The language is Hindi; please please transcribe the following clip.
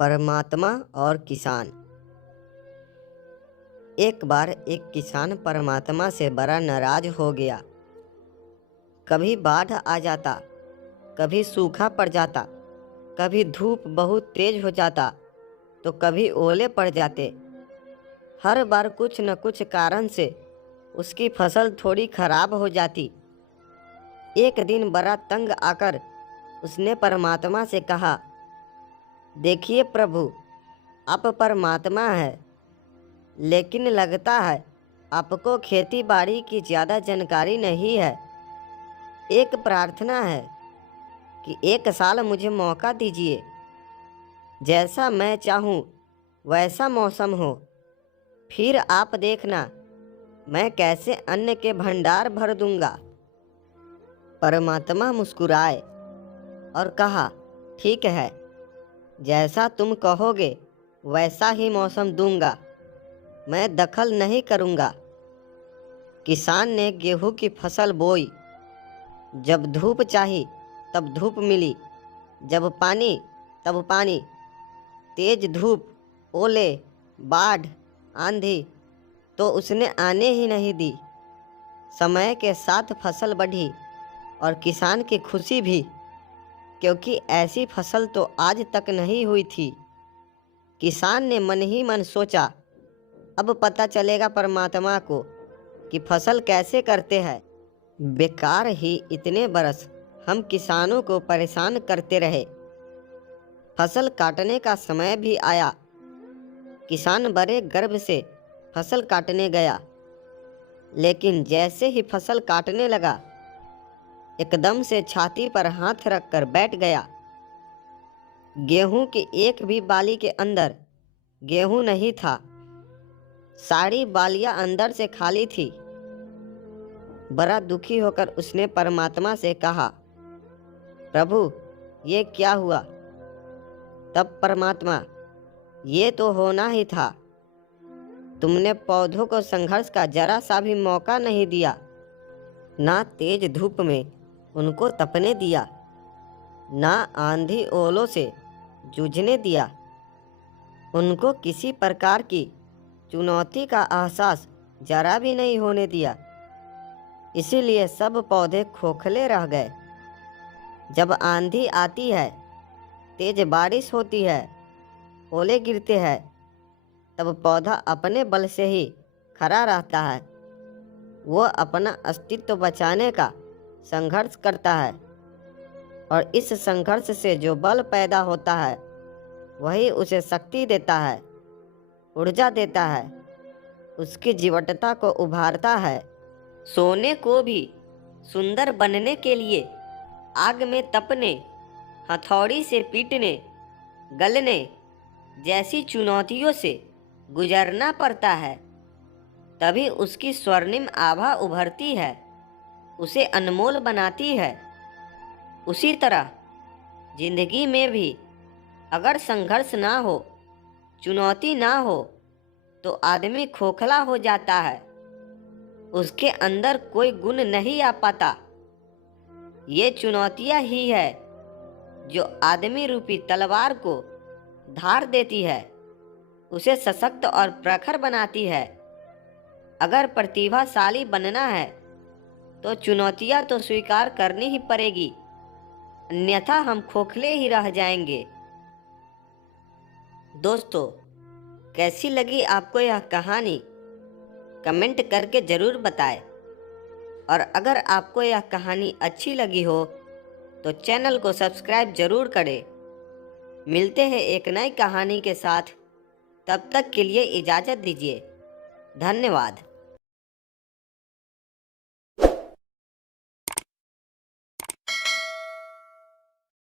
परमात्मा और किसान। एक बार एक किसान परमात्मा से बड़ा नाराज हो गया। कभी बाढ़ आ जाता, कभी सूखा पड़ जाता, कभी धूप बहुत तेज हो जाता, तो कभी ओले पड़ जाते। हर बार कुछ न कुछ कारण से उसकी फसल थोड़ी खराब हो जाती। एक दिन बड़ा तंग आकर उसने परमात्मा से कहा, देखिए प्रभु, आप परमात्मा है, लेकिन लगता है आपको खेती बाड़ी की ज़्यादा जानकारी नहीं है। एक प्रार्थना है कि एक साल मुझे मौका दीजिए, जैसा मैं चाहूँ वैसा मौसम हो। फिर आप देखना मैं कैसे अन्न के भंडार भर दूंगा। परमात्मा मुस्कुराए और कहा, ठीक है, जैसा तुम कहोगे वैसा ही मौसम दूंगा, मैं दखल नहीं करूंगा। किसान ने गेहूं की फसल बोई। जब धूप चाही तब धूप मिली, जब पानी तब पानी। तेज धूप, ओले, बाढ़, आंधी तो उसने आने ही नहीं दी। समय के साथ फसल बढ़ी और किसान की खुशी भी, क्योंकि ऐसी फसल तो आज तक नहीं हुई थी। किसान ने मन ही मन सोचा, अब पता चलेगा परमात्मा को कि फसल कैसे करते हैं। बेकार ही इतने बरस हम किसानों को परेशान करते रहे। फसल काटने का समय भी आया। किसान बड़े गर्व से फसल काटने गया, लेकिन जैसे ही फसल काटने लगा, एकदम से छाती पर हाथ रखकर बैठ गया। गेहूं की एक भी बाली के अंदर गेहूं नहीं था। सारी बालियां अंदर से खाली थी। बड़ा दुखी होकर उसने परमात्मा से कहा, प्रभु, ये क्या हुआ? तब परमात्मा, ये तो होना ही था। तुमने पौधों को संघर्ष का जरा सा भी मौका नहीं दिया। ना तेज धूप में उनको तपने दिया, ना आंधी ओलों से जूझने दिया। उनको किसी प्रकार की चुनौती का एहसास जरा भी नहीं होने दिया। इसीलिए सब पौधे खोखले रह गए। जब आंधी आती है, तेज बारिश होती है, ओले गिरते हैं, तब पौधा अपने बल से ही खड़ा रहता है। वो अपना अस्तित्व बचाने का संघर्ष करता है, और इस संघर्ष से जो बल पैदा होता है वही उसे शक्ति देता है, ऊर्जा देता है, उसकी जीवटता को उभारता है। सोने को भी सुंदर बनने के लिए आग में तपने, हथौड़ी से पीटने, गलने जैसी चुनौतियों से गुजरना पड़ता है, तभी उसकी स्वर्णिम आभा उभरती है, उसे अनमोल बनाती है। उसी तरह जिंदगी में भी अगर संघर्ष ना हो, चुनौती ना हो, तो आदमी खोखला हो जाता है, उसके अंदर कोई गुण नहीं आ पाता। ये चुनौतियां ही है जो आदमी रूपी तलवार को धार देती है, उसे सशक्त और प्रखर बनाती है। अगर प्रतिभाशाली बनना है तो चुनौतियां तो स्वीकार करनी ही पड़ेगी, अन्यथा हम खोखले ही रह जाएंगे। दोस्तों, कैसी लगी आपको यह कहानी? कमेंट करके ज़रूर बताएं। और अगर आपको यह कहानी अच्छी लगी हो तो चैनल को सब्सक्राइब ज़रूर करें। मिलते हैं एक नई कहानी के साथ, तब तक के लिए इजाज़त दीजिए। धन्यवाद।